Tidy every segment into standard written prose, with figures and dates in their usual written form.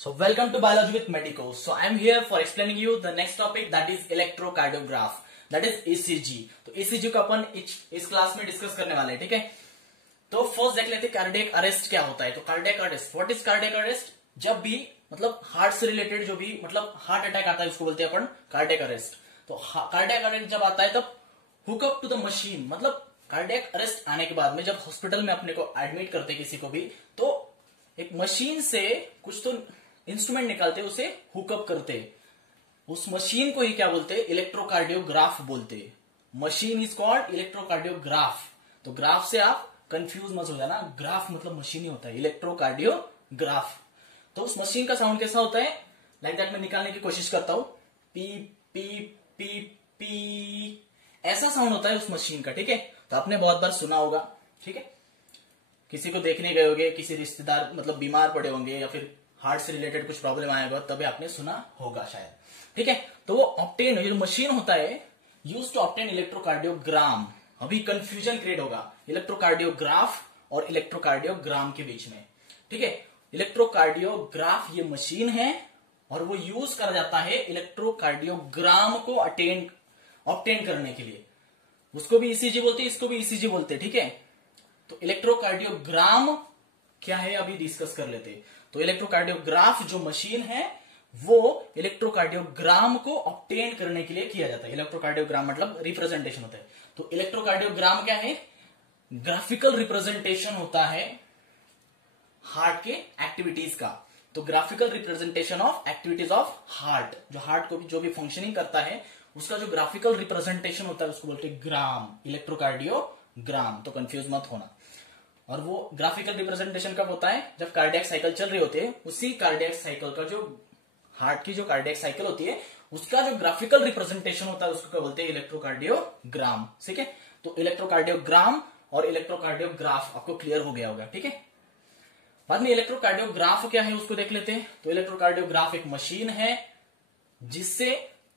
So welcome to Biology with Medico. So I am here for explaining you the next topic, that is electrocardiograph, that is ECG. तो ECG को अपन इस class में discuss करने वाले हैं, ठीक है। तो फर्स्ट देख लेते हैं कार्डियक अरेस्ट क्या होता है। तो cardiac arrest, what is cardiac arrest? जब भी मतलब हार्ट से रिलेटेड जो भी मतलब हार्ट अटैक आता है उसको बोलते हैं अपन कार्डियक अरेस्ट। तो कार्डियक अरेस्ट जब आता है तब हुकअप टू द मशीन, मतलब कार्डियक अरेस्ट आने के बाद में जब हॉस्पिटल में अपने को एडमिट करते किसी को भी, तो एक मशीन से कुछ तो इंस्ट्रूमेंट निकालते, उसे हुकअप करते। उस मशीन को ही क्या बोलते हैं? इलेक्ट्रोकार्डियोग्राफ बोलते। Machine is called electrocardiograph. तो ग्राफ से आप कंफ्यूज मत हो जाना, ग्राफ मतलब मशीन ही होता है, इलेक्ट्रोकार्डियोग्राफ। तो उस मशीन का साउंड कैसा होता है? लाइक दैट मैं निकालने की कोशिश करता हूं, पी पी पी पी, ऐसा साउंड होता है उस मशीन का, ठीक है। तो आपने बहुत बार सुना होगा, ठीक है। किसी को देखने गए होंगे, किसी रिश्तेदार मतलब बीमार पड़े होंगे या फिर हार्ट से रिलेटेड कुछ प्रॉब्लम आएगा तभी आपने सुना होगा शायद, ठीक है। तो वो ऑप्टेन जो मशीन होता है यूज टू ऑप्टेन इलेक्ट्रोकार्डियोग्राम। अभी कंफ्यूजन क्रिएट होगा इलेक्ट्रोकार्डियोग्राफ और इलेक्ट्रोकार्डियोग्राम के बीच में, ठीक है। इलेक्ट्रोकार्डियोग्राफ ये मशीन है और वो यूज करा जाता है इलेक्ट्रोकार्डियोग्राम को ऑप्टेन करने के लिए। उसको भी ईसीजी बोलते हैं, इसको भी ईसीजी बोलते हैं, ठीक है। तो इलेक्ट्रोकार्डियोग्राम क्या है अभी डिस्कस कर लेते हैं। तो इलेक्ट्रोकार्डियोग्राफ जो मशीन है वो इलेक्ट्रोकार्डियोग्राम को ऑब्टेन करने के लिए किया जाता है। इलेक्ट्रोकार्डियोग्राम मतलब रिप्रेजेंटेशन होता है। तो इलेक्ट्रोकार्डियोग्राम क्या है? ग्राफिकल रिप्रेजेंटेशन होता है हार्ट के एक्टिविटीज का। तो graphical representation of activities of heart, जो हार्ट को भी जो भी फंक्शनिंग करता है उसका जो ग्राफिकल रिप्रेजेंटेशन होता है उसको बोलते हैं ग्राम, इलेक्ट्रोकार्डियोग्राम। तो कंफ्यूज मत होना। और वो ग्राफिकल रिप्रेजेंटेशन कब होता है? जब कार्डियक साइकिल चल रही होती है, उसी कार्डियक साइकिल का जो हार्ट की जो कार्डियक साइकिल होती है उसका जो ग्राफिकल रिप्रेजेंटेशन होता है उसको क्या बोलते हैं? इलेक्ट्रोकार्डियोग्राम, ठीक है। तो इलेक्ट्रोकार्डियोग्राम और इलेक्ट्रोकार्डियोग्राफ आपको क्लियर हो गया होगा, ठीक है। बाद में इलेक्ट्रोकार्डियोग्राफ क्या है उसको देख लेते हैं। तो इलेक्ट्रोकार्डियोग्राफ एक मशीन है जिससे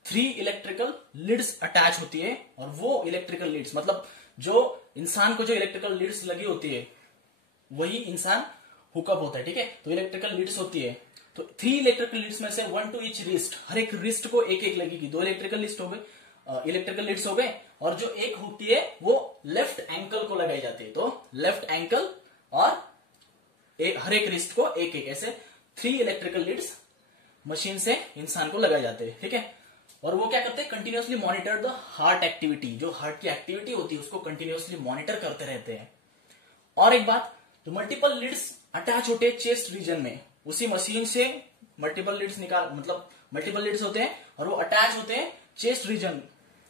3 इलेक्ट्रिकल लीड्स अटैच होती है, और वो इलेक्ट्रिकल लीड्स मतलब जो इंसान को जो इलेक्ट्रिकल लीड्स लगी होती है वही इंसान हुकअप होता है, ठीक है। तो इलेक्ट्रिकल लीड्स होती है, तो 3 इलेक्ट्रिकल लीड्स में से 1 टू ईच रिस्ट, हर एक रिस्ट को एक एक लगेगी। 2 इलेक्ट्रिकल लीड्स हो गए, इलेक्ट्रिकल लीड्स हो गए, और जो एक होती है वो लेफ्ट एंकल को लगाई जाती है। तो लेफ्ट एंकल और हर एक रिस्ट को एक एक ऐसे 3 इलेक्ट्रिकल लीड्स मशीन से इंसान को लगाए जाते हैं, ठीक है। और वो क्या करते हैं? Continuously monitor the heart activity, जो हार्ट की एक्टिविटी होती है उसको कंटिन्यूअसली मॉनिटर करते रहते हैं। और एक बात, जो मल्टीपल लीड्स अटैच होते हैं चेस्ट रीजन में, उसी मशीन से मल्टीपल लीड्स मतलब मल्टीपल लीड्स होते हैं और वो अटैच होते हैं चेस्ट रीजन।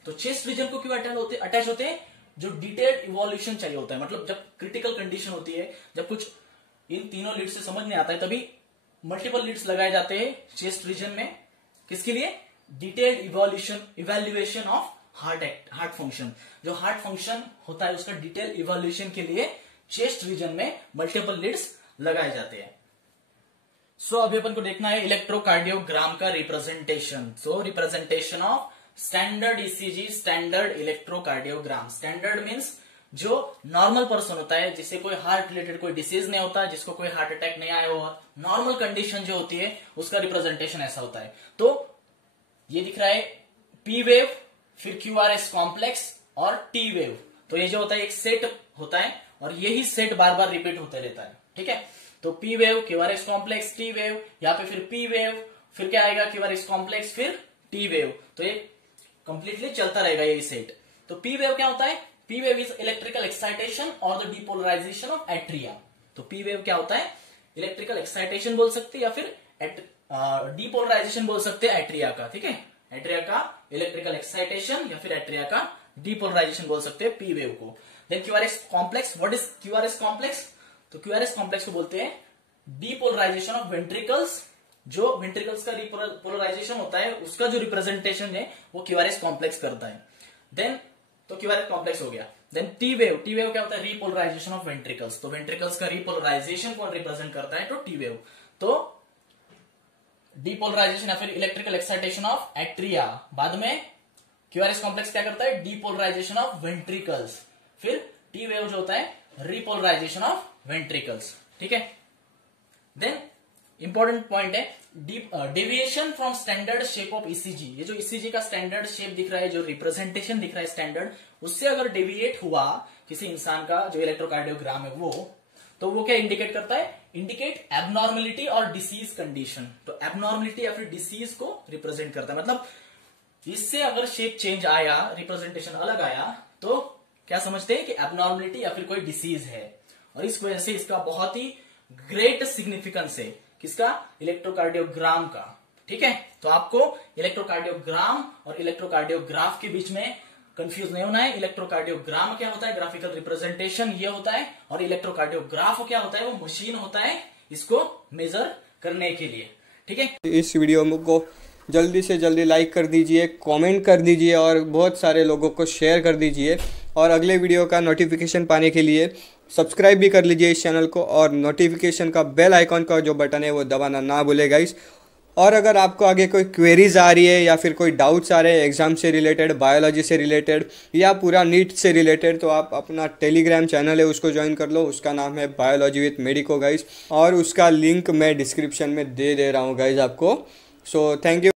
तो चेस्ट रीजन को क्यों अटैच होते हैं? जो डिटेल्ड इवोल्यूशन चाहिए होता है, मतलब जब क्रिटिकल कंडीशन होती है, जब कुछ इन तीनों लीड्स से समझ नहीं आता है, तभी मल्टीपल लीड्स लगाए जाते हैं चेस्ट रीजन में। किसके लिए? Detailed evaluation of heart function. जो हार्ट फंक्शन होता है उसका डिटेल इवैल्यूएशन के लिए चेस्ट रीजन में मल्टीपल लीड्स लगाए जाते हैं। सो अभी अपन को देखना है इलेक्ट्रोकार्डियोग्राम का representation. So representation of standard ECG, standard electrocardiogram. Standard means जो नॉर्मल पर्सन होता है, जिससे कोई हार्ट रिलेटेड कोई डिसीज नहीं होता, जिसको कोई हार्ट अटैक नहीं आया हो, नॉर्मल कंडीशन जो होती है उसका रिप्रेजेंटेशन ऐसा होता है। तो ये दिख रहा है पी वेव, फिर क्यूआरएस कॉम्प्लेक्स और टी वेव। तो ये जो होता है एक सेट होता है और यही सेट बार बार रिपीट होते रहता है, ठीक है। तो P wave, QRS complex, T wave, यहाँ पे फिर पी वेव, फिर क्या आएगा? क्यूआरएस कॉम्प्लेक्स, फिर टी वेव। तो ये कंप्लीटली चलता रहेगा यही सेट। तो पी वेव क्या होता है? P wave is electrical excitation और द डिपोलराइजेशन ऑफ एट्रिया। तो पी वेव क्या होता है? इलेक्ट्रिकल एक्साइटेशन बोल सकते हैं या फिर डिपोलराइजेशन बोल सकते हैं एट्रिया का, ठीक है। एट्रिया का इलेक्ट्रिकल एक्साइटेशन या फिर एट्रिया का डिपोलराइजेशन बोल सकते हैं पी वेव को। Then QRS complex, what is QRS complex? तो क्यूआरएस कॉम्प्लेक्स को बोलते हैं डिपोलराइजेशन ऑफ वेंट्रिकल्स। जो वेंट्रिकल्स का पोलराइजेशन होता है उसका जो रिप्रेजेंटेशन है वो क्यूआरएस कॉम्प्लेक्स करता है। देन तो क्यूआरएस कॉम्प्लेक्स हो गया। Then T wave, T wave क्या होता है? Repolarization of ventricles. तो वेंट्रिकल्स का रिपोलराइजेशन कौन रिप्रेजेंट करता है? तो टी वेव। तो डिपोलराइजेशन या फिर इलेक्ट्रिकल एक्साइटेशन ऑफ एट्रिया। बाद में क्यूआरएस कॉम्प्लेक्स क्या करता है? Depolarisation of ventricles. फिर टी वेव जो होता है रिपोलराइजेशन ऑफ वेंट्रिकल्स, ठीक है। देन इंपॉर्टेंट पॉइंट है, deviation from standard shape of ECG. ये जो ईसीजी का स्टैंडर्ड शेप दिख रहा है, जो रिप्रेजेंटेशन दिख रहा है स्टैंडर्ड, उससे अगर डेविएट हुआ किसी इंसान का जो इलेक्ट्रोकार्डियोग्राम है वो, तो वो क्या इंडिकेट करता है, इंडिकेट एबनॉर्मलिटी और डिसीज कंडीशन। तो एबनॉर्मलिटी या फिर डिसीज को रिप्रेजेंट करता है, मतलब इससे अगर शेप चेंज आया, रिप्रेजेंटेशन अलग आया, तो क्या समझते हैं कि एबनॉर्मलिटी या फिर कोई डिसीज है। और इस वजह से इसका बहुत ही ग्रेट सिग्निफिकेंस है, किसका, इलेक्ट्रोकार्डियोग्राम का। ठीक है, तो आपको इलेक्ट्रोकार्डियोग्राम और इलेक्ट्रोकार्डियोग्राफ के बीच में कंफ्यूज नहीं होना है। इलेक्ट्रोकार्डियोग्राम क्या होता है, ग्राफिकल रिप्रेजेंटेशन ये होता है, और इलेक्ट्रोकार्डियोग्राफ क्या होता है, वो मशीन होता है इसको मेजर करने के लिए। ठीक है, इस वीडियो को जल्दी से जल्दी लाइक कर दीजिए, कमेंट कर दीजिए और बहुत सारे लोगों को शेयर कर दीजिए। और अगले वीडियो का नोटिफिकेशन पाने के लिए सब्सक्राइब भी कर लीजिए इस चैनल को, और नोटिफिकेशन का बेल आइकॉन का जो बटन है वो दबाना ना भूले गाइस। और अगर आपको आगे कोई क्वेरीज आ रही है या फिर कोई डाउट्स आ रहे हैं एग्जाम से रिलेटेड, बायोलॉजी से रिलेटेड या पूरा नीट से रिलेटेड, तो आप अपना टेलीग्राम चैनल है उसको ज्वाइन कर लो। उसका नाम है बायोलॉजी विथ मेडिको गाइस, और उसका लिंक मैं डिस्क्रिप्शन में दे रहा हूँ गाइस आपको। So thank you.